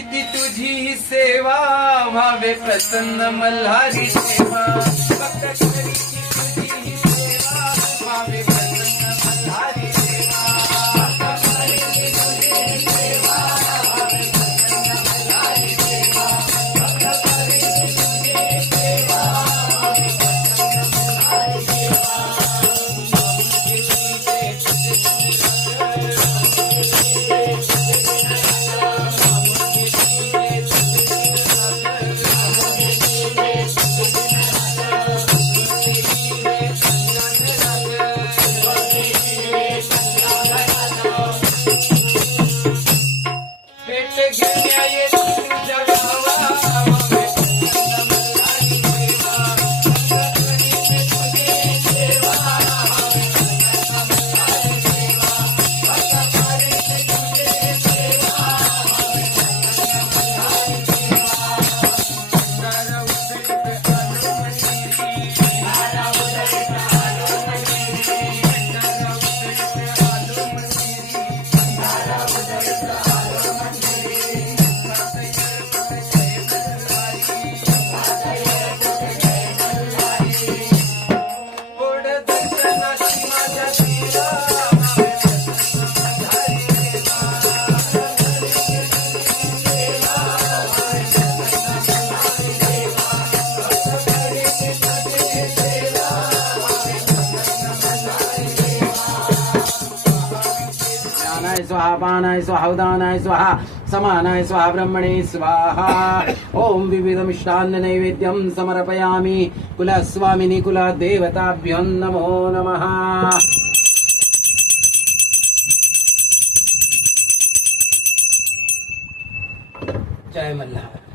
ती तुझी सेवा व्हावे प्रसन्न मल्हारी सेवा भक्त करीची तुझी सेवा व्हावे प्रसन्न मल्हारी सेवा भक्त करीची तुझी सेवा व्हावे प्रसन्न मल्हारी सेवा भक्त करीची तुझी सेवा व्हावे प्रसन्न मल्हारी सेवा स्वाहा पानाय स्वाहा उदानाय स्वाहा समानाय स्वाहा ब्रह्मणे स्वाहा ओम विविधमिष्टान्न नैवेद्यं समर्पयामि कुलस्वामिनी कुलदेवताभ्यो नमो नमः। जय मल्हार।